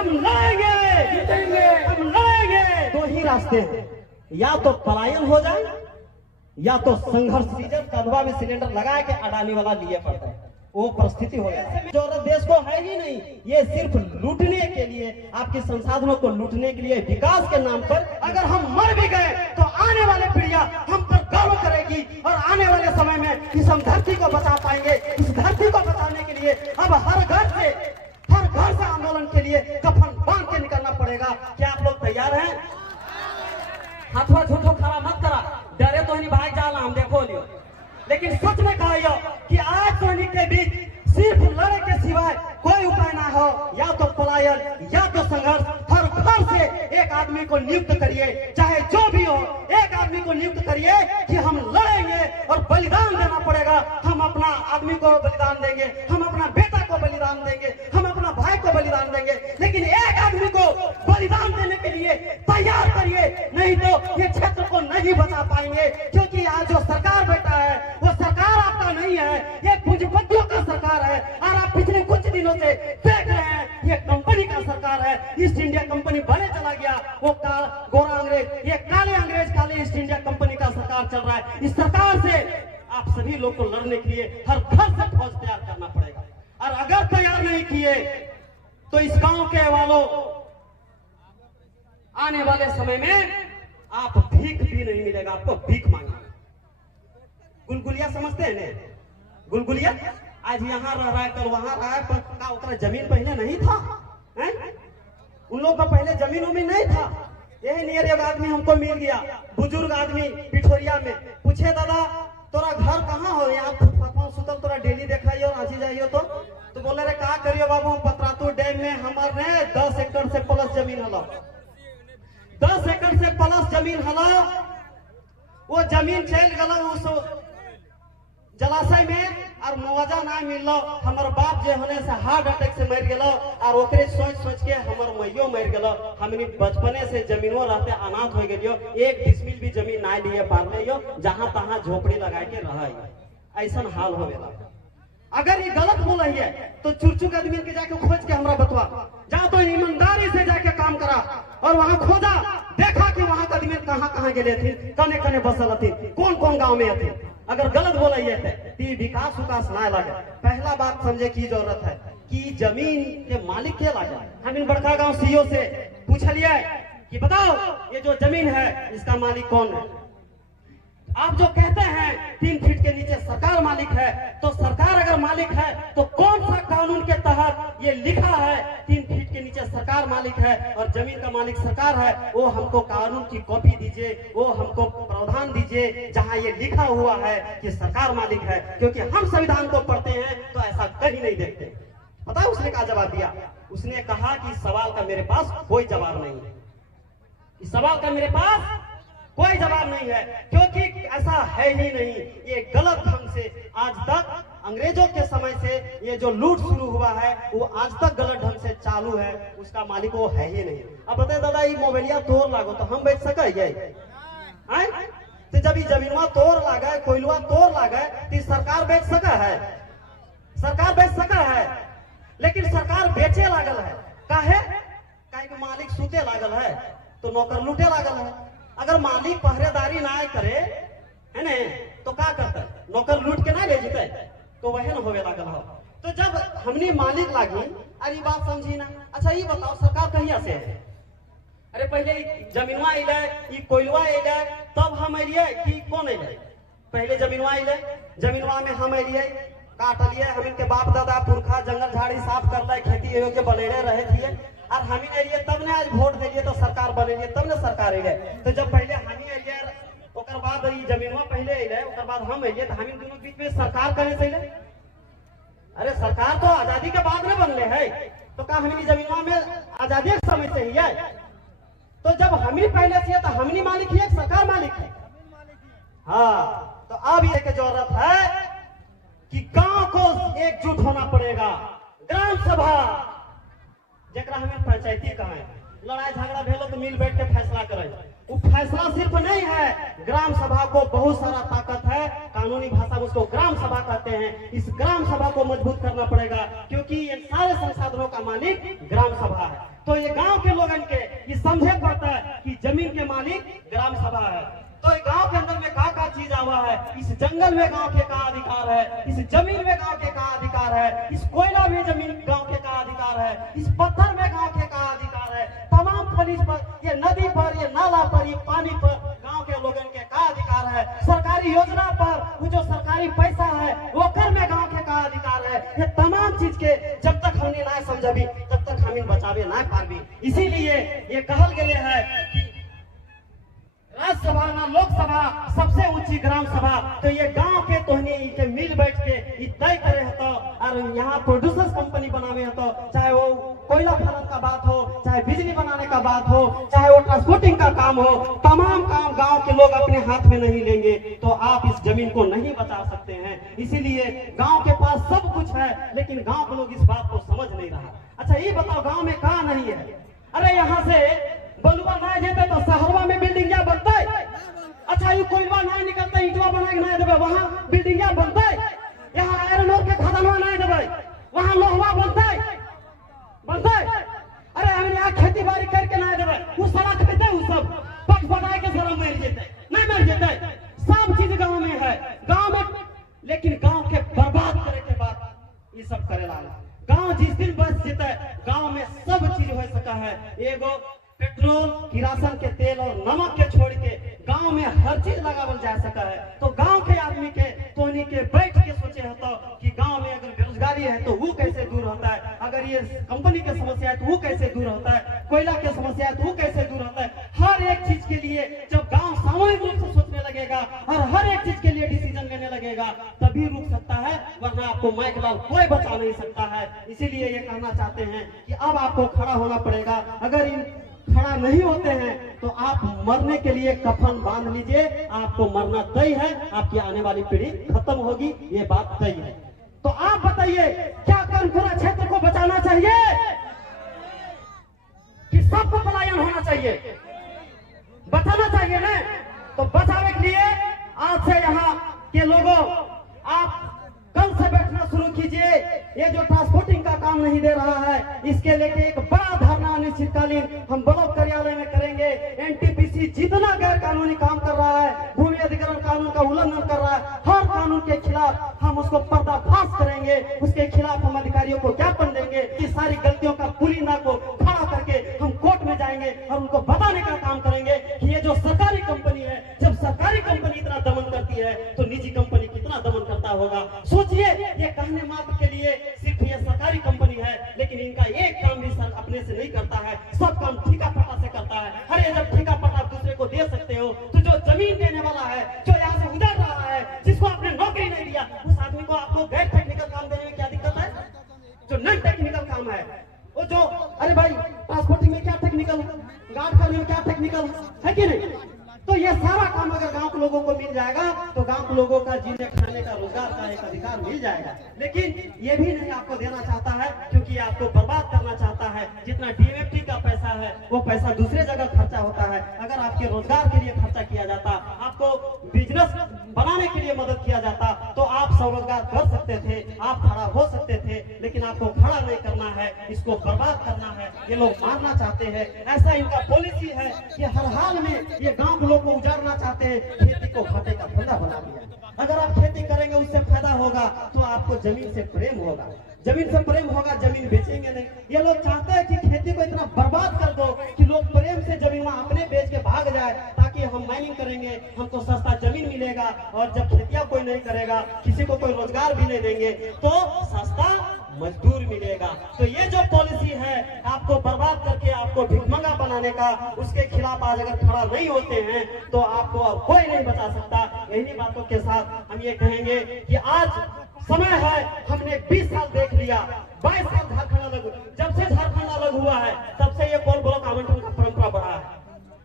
हम लड़ेंगे, जीतेंगे, हम लड़ेंगे। दो ही रास्ते हैं, या तो पलायन हो जाए या तो संघर्ष। डीजल कदवा में सिलेंडर लगा के अडानी वाला लिए पड़ता है, वो परिस्थिति हो गया। जरूरत देश को है ही नहीं, ये सिर्फ लूटने के लिए, आपके संसाधनों को लूटने के लिए, विकास के नाम पर। अगर हम मर भी गए तो आने वाले पीढ़ियां हम पर गर्व करेगी और आने वाले समय में इस हम धरती को बचा पाएंगे। इस धरती को बचाने के लिए अब हर घर से आंदोलन के लिए कफन बांध के निकलना पड़ेगा। क्या आप लोग तैयार हैं? हाथवा झूठो खड़ा मत करा, डरे तो नहीं भाई जाला हम देखो लियो। लेकिन सच में कहियो कि आज सोनी के बीच सिर्फ लड़े के सिवाय कोई उपाय ना हो, या तो पलायन या तो संघर्ष। हर घर से एक आदमी को नियुक्त करिए, चाहे जो भी हो, एक आदमी को नियुक्त करिए कि हम लड़ेंगे और बलिदान देना पड़ेगा। हम अपना आदमी को बलिदान देंगे, हम अपना बेटा को बलिदान देंगे, हम अपना भाई को बलिदान देंगे, लेकिन एक आदमी को बलिदान देने के लिए तैयार करिए, नहीं तो ये क्षेत्र को नहीं बचा पाएंगे। क्योंकि आज जो सरकार बैठा है वो सरकार आपका नहीं है, ये पूंजीपतियों का सरकार है। और आप पिछले कुछ दिनों से देख रहे हैं ये कंपनी का सरकार है। ईस्ट इंडिया कंपनी बने चला गया, वो गोरा अंग्रेज, ये काले अंग्रेज, काले ईस्ट इंडिया कंपनी का सरकार चल रहा है। इस सरकार से आप सभी लोग को लड़ने के लिए हर घर से फौज तैयार करना पड़ेगा। और अगर तैयार नहीं किए तो इस गांव के वालों आने वाले समय में आप भीख भी नहीं मिलेगा, आपको भीख मांगना। गुलगुलिया समझते हैं ना? गुलगुलिया आज यहाँ रह रहा है, कल वहां रहा है, पर का उतना जमीन पहले नहीं था है? उन लोगों का पहले जमीन उमीन नहीं था। यही नियर एक आदमी हमको मिल गया, बुजुर्ग आदमी पिठोरिया में। पूछे दादा तोरा घर कहाँ हो? यहाँ सुतल तोरा डेली देखाइयो रांची जाइयो तो बोले रे का करियो बाबू, पतरातू डैम में हमारे 10 एकड़ से प्लस जमीन हला, 10 एकड़ से प्लस जमीन हला। वो जमीन चल गल उस जलाशय में और मुआवजा ना मिललो। हमार बाप जो होने से हार्ट अटैक से मर गलो और ओकरे सोच के हमार मैयो मर गलो। हमनी बचपने से जमीनों रहते अनाथ हो गलियो, एक डिसमिल भी जमीन ना लिए पारले यो, जहां तहां झोपड़ी लगा के रहा। ऐसा हाल हो गया। अगर ये गलत बोल रही है तो चुरचुक आदमी के जाके खोज के हमरा बतवा, जा तो ईमानदारी से जाके काम करा और वहां खोजा, देखा कि वहां का आदमी कहां गए थे, कने कने बसल थे, कौन कौन गांव में थे। अगर गलत बोला थे विकास उकास ना लगे। पहला बात समझे की जरूरत है कि जमीन के मालिक के लगे। हम इन बड़का गांव सीओ से पूछलिए कि बताओ ये जो जमीन है इसका मालिक कौन है? आप जो कहते हैं 3 फीट के नीचे सरकार मालिक है, तो सरकार अगर मालिक है तो कौन सा कानून के तहत ये लिखा है 3 फीट के नीचे सरकार मालिक है और जमीन का मालिक सरकार है? वो हमको कानून की कॉपी दीजिए, वो हमको प्रावधान दीजिए जहां ये लिखा हुआ है कि सरकार मालिक है। क्योंकि हम संविधान को पढ़ते हैं तो ऐसा कहीं नहीं देखते। पता है उसने क्या जवाब दिया? उसने कहा कि इस सवाल का मेरे पास कोई जवाब नहीं है, इस सवाल का मेरे पास कोई जवाब नहीं है, क्योंकि ऐसा है ही नहीं। ये गलत ढंग से आज तक अंग्रेजों के समय से ये जो लूट शुरू हुआ है वो आज तक गलत ढंग से चालू है, उसका मालिक वो है ही नहीं। अब बताए दादा ये मोबाइलिया तोड़ लागो तो हम बेच सके? तो जब ये जमीनवा तोड़ लागे, कोयलवा तोड़ लागे तो सरकार बेच सका है? सरकार बेच सका है? लेकिन सरकार बेचे लागल है। काहे? मालिक सूते लागल है तो नौकर लूटे लागल है। अगर मालिक पहरेदारी ना करे है ने तो क्या करता है? नौकर लूट के ना ले जेते तो वह न होवे लागल हो। तो जब हमने मालिक लागी, अरे बात समझी ना। अच्छा ये बताओ सरकार कहिया से है? अरे पहले जमीनवा अइले, ई कोयलवा अइले, तब हम अइलिए कि कौन अइले? पहले जमीनवा अइले, जमीनवा में हम अइलिए, काटलिए, हम इनके बाप दादा पुरखा जंगल झाड़ी साफ करले, खेती योग्य बनेले रहे थे और हम ही तब ने आज वोट दिलिए तो सरकार बनेलिए, तब ने सरकार अइले। तो जब पहले हम ही अइलिए ओकर बाद ई जमीनवा पहले अइले, ओकर बाद हम अइलिए, तो हम दोनों बीच में सरकार करे से अइले? अरे सरकार तो आजादी के बाद में बनले है, तो का हमनी जमीनवा में आजादी के समय से ही है? तो जब हम ही पहले से तो हमनी मालिक है, सरकार मालिक है? हाँ, तो अब ये की जरूरत है कि गांव को एकजुट होना पड़ेगा। ग्राम सभा जरा हमें पंचायती कहा है, लड़ाई झगड़ा भेलो तो मिल बैठ के फैसला करें। वो फैसला सिर्फ नहीं है, ग्राम सभा को बहुत सारा ताकत है, कानूनी भाषा में उसको ग्राम सभा कहते हैं। इस ग्राम सभा को मजबूत करना पड़ेगा क्योंकि ये सारे संसाधनों का मालिक ग्राम सभा है। तो ये गांव के लोगन के ये समझे पड़ता है कि जमीन के मालिक ग्राम सभा है। तो ये गांव के अंदर में का चीज आवा है, इस जंगल में गांव के का अधिकार है, इस जमीन में गांव के का अधिकार है, इस कोयला में जमीन गांव के का अधिकार है, इस पत्थर में गांव के का अधिकार है, तमाम खनिज पर, ये नदी पर, ये नाला पर, ये पानी पर गांव के लोगन के का अधिकार है, सरकारी योजना पर वो जो सरकारी पैसा है वो कर में गांव के का अधिकार है। ये तमाम चीज के जब तक हमने ना समझबी तब तक हम बचावे ना पारबी। इसीलिए ये कहल गए है कि राज्यसभा ना लोकसभा सबसे ऊंची ग्राम सभा। तो ये गांव के तोहनी के मिल बैठ के तय करे है। तो और यहाँ प्रोड्यूसर्स कंपनी बनावे है, तो चाहे वो कोयला खनन का बात हो, चाहे बिजली बनाने का बात हो, चाहे वो ट्रांसपोर्टिंग का काम हो, तमाम काम गांव के लोग अपने हाथ में नहीं लेंगे तो आप इस जमीन को नहीं बचा सकते हैं। इसीलिए गांव के पास सब कुछ है लेकिन गांव के लोग इस बात को समझ नहीं रहा। अच्छा ये बताओ गांव में कहाँ नहीं है? अरे यहाँ से बलुआ ना जेते तो शहरवा में बिल्डिंग बनते। अच्छा ये कोयला ना निकलते ईटवा बना के ना देवे वहां बिल्डिंग बनते। यहाँ आयरन ओर के खदानवा ना देवे वहां लोहवा बनते। अरे हमने यहाँ खेती बाड़ी करके ना देवे वो सड़क देते वो सब पट पटाए के सर मर जेते नहीं मर जेते। सब चीज गांव में है, गांव में, लेकिन गांव के बर्बाद करे के बाद ये सब करे ला। गांव जिस दिन बस जेते गांव में सब चीज हो सका है। एगो पेट्रोल, किरासन के तेल और नमक के छोड़ के गांव में हर चीज लगावल जा सका है। तो गांव के आदमी के तोनी के बैठ के सोचे होता कि गांव में अगर बेरोजगारी है तो वो कैसे दूर होता है, अगर ये कंपनी के समस्या है तो वो कैसे दूर होता है, कोयला के समस्या है तो वो कैसे दूर होता है। हर एक चीज के लिए जब गांव सामूहिक रूप से सोचने लगेगा और हर एक चीज के लिए डिसीजन लेने लगेगा तभी रुक सकता है, वरना आपको माइक लाल कोई बचा नहीं सकता है। इसीलिए ये कहना चाहते हैं कि अब आपको खड़ा होना पड़ेगा। अगर इन खड़ा नहीं होते हैं तो आप मरने के लिए कफन बांध लीजिए, आपको मरना तय है, आपकी आने वाली पीढ़ी खत्म होगी, ये बात तय है। तो आप बताइए क्या कर्णपुरा क्षेत्र को बचाना चाहिए कि सबको पलायन होना चाहिए? बचाना चाहिए ना। तो बचाने के लिए आज से यहाँ के लोगों आप कल से बैठना शुरू कीजिए। ये जो ट्रांसपोर्टिंग का काम नहीं दे रहा है इसके लेके एक बड़ा धरना अनिश्चितकालीन हम ब्लॉक कार्यालय में करेंगे। एनटीपीसी जितना गैर कानूनी काम कर रहा है, भूमि अधिग्रहण कानून का उल्लंघन कर रहा है, हर कानून के खिलाफ हम उसको पर्दाफाश करेंगे। उसके खिलाफ हम अधिकारियों को ज्ञापन देंगे कि सारी गलतियों का पुलिंदा को खड़ा करके हम कोर्ट में जाएंगे और उनको बताने का काम करेंगे कि ये जो सरकारी कंपनी है, जब सरकारी कंपनी इतना दमन करती है तो निजी कंपनी कितना दमन करता होगा। सोचिए, ये कहने मात्र के लिए सिर्फ ये सरकारी कंपनी है लेकिन इनका एक काम भी सर अपने से नहीं करता है, सब काम ठेका पट्टा से करता है। अरे जब ठेका पट्टा दूसरे को दे सकते हो तो जो जमीन देने वाला है, जो यहाँ से उधर रहा है, जिसको आपने नौकरी नहीं दिया, उस आदमी को आपको गैर टेक्निकल काम देने में क्या दिक्कत है? जो नॉन टेक्निकल काम है वो जो, अरे भाई ट्रांसपोर्टिंग में क्या टेक्निकल, गार्ड करने में क्या टेक्निकल है कि नहीं? तो ये सारा काम अगर गांव के लोगों को मिल जाएगा तो गांव के लोगों का जीने खाने का, रोजगार का एक अधिकार मिल जाएगा। लेकिन ये भी नहीं आपको देना चाहता है क्योंकि आपको बर्बाद करना चाहता है। जितना डीएमएफटी का पैसा है वो पैसा दूसरे जगह खर्चा होता है। अगर आपके रोजगार के लिए खर्चा किया जाता, आपको बिजनेस बनाने के लिए मदद किया जाता तो आप स्वरोजगार कर सकते थे, आप खड़ा हो सकते थे। लेकिन आपको खड़ा नहीं करना है, इसको बर्बाद करना है, ये लोग मारना चाहते हैं। ऐसा इनका पॉलिसी है कि हर हाल में ये गांव के लोग को उजाड़ना चाहते हैं, खेती को घाटे का धंधा बना दिया। अगर आप खेती करेंगे उससे फायदा होगा तो आपको जमीन से प्रेम होगा, जमीन से प्रेम होगा, जमीन बेचेंगे नहीं। ये लोग चाहते हैं कि खेती को इतना बर्बाद कर दो कि लोग प्रेम से जमीन अपने बेच के भाग जाए ताकि हम माइनिंग करेंगे, हमको सस्ता जमीन मिलेगा और जब खेतियां कोई नहीं करेगा, किसी को कोई रोजगार भी नहीं देंगे तो सस्ता मजदूर मिलेगा। तो ये जो पॉलिसी है आपको बर्बाद करके आपको भिखमंगा बनाने का, उसके खिलाफ आज अगर खड़ा नहीं होते हैं तो आपको अब कोई नहीं बचा सकता। इन्हीं बातों के साथ हम ये कहेंगे कि आज समय है, हमने 20 साल देख लिया, 22 साल झारखंड अलग, जब से झारखंड अलग हुआ है तब से ये कोल ब्लॉक आवंटन का परंपरा बढ़ा है।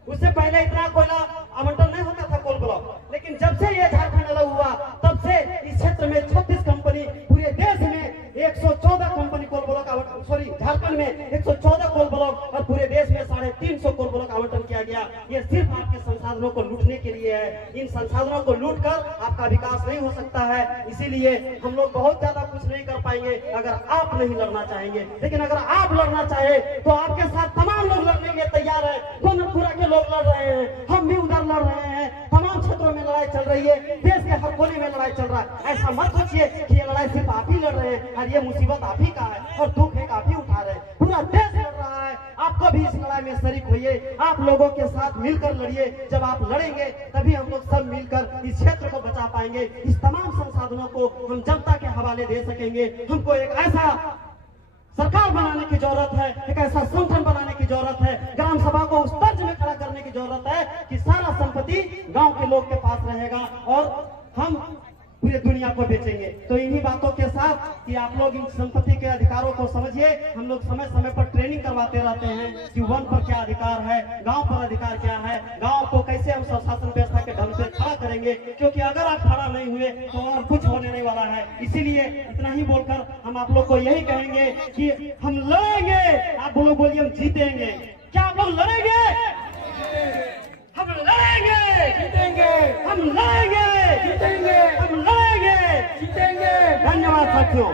उससे पहले इतना कोयला आवंटन नहीं होता था कोल ब्लॉक, लेकिन जब से ये झारखंड अलग हुआ तब से इस क्षेत्र में 36 कंपनी, पूरे देश में 114 company coal block, sorry Jharkhand में 114 कोल ब्लॉक और पूरे देश में 350 कोल ब्लॉक आवंटन किया गया। ये सिर्फ आपके संसाधन संसाधनों को लूटने के लिए है। इन संसाधनों को लूट कर आपका विकास नहीं हो सकता है। इसीलिए हम लोग बहुत ज्यादा कुछ नहीं कर पाएंगे अगर आप नहीं लड़ना चाहेंगे। लेकिन अगर आप लड़ना चाहे तो आपके साथ तमाम लोग लड़ने के लिए तैयार है। गोरखपुरा के लोग लड़ रहे हैं, हम भी उधर लड़ रहे हैं, तमाम क्षेत्रों में लड़ाई चल रही है, देश के हर कोने में लड़ाई चल रहा है। ऐसा मत सोचिए कि ये लड़ाई सिर्फ आप ही लड़ रहे हैं और ये मुसीबत आप ही का है और दुख एक आप ही उठा रहे हैं। पूरा देश लड़ रहा है। आपको भी इस लड़ाई में शरीक होइए, आप लोगों के साथ मिलकर लड़िए। जब आप लड़ेंगे तभी हम लोग सब मिलकर इस क्षेत्र को बचा पाएंगे। इस तमाम संसाधनों को हम जनता के हवाले दे सकेंगे। हमको एक ऐसा सरकार बनाने की जरूरत है, एक ऐसा संगठन बनाने की जरूरत है, ग्राम सभा को उस तर्ज में खड़ा करने की जरूरत है कि सारा संपत्ति गांव के लोग के पास रहेगा और हम पूरी दुनिया को बेचेंगे। तो इन्हीं बातों के साथ कि आप लोग इन संपत्ति के अधिकारों को समझिए। हम लोग समय समय पर ट्रेनिंग करवाते रहते हैं कि वन पर क्या अधिकार है, गांव पर अधिकार क्या है, गांव को कैसे हम स्वशासन व्यवस्था के ढंग से खड़ा करेंगे। क्योंकि अगर आप खड़ा नहीं हुए तो और कुछ होने नहीं वाला है। इसीलिए इतना ही बोलकर हम आप लोग को यही कहेंगे कि हम लड़ेंगे। आप लोग बोलिए हम जीतेंगे। क्या आप लोग लड़ेंगे? हम लड़ेंगे, जीतेंगे। हम लड़ेंगे, जीतेंगे। हम लड़ेंगे, जीतेंगे। धन्यवाद साथियों।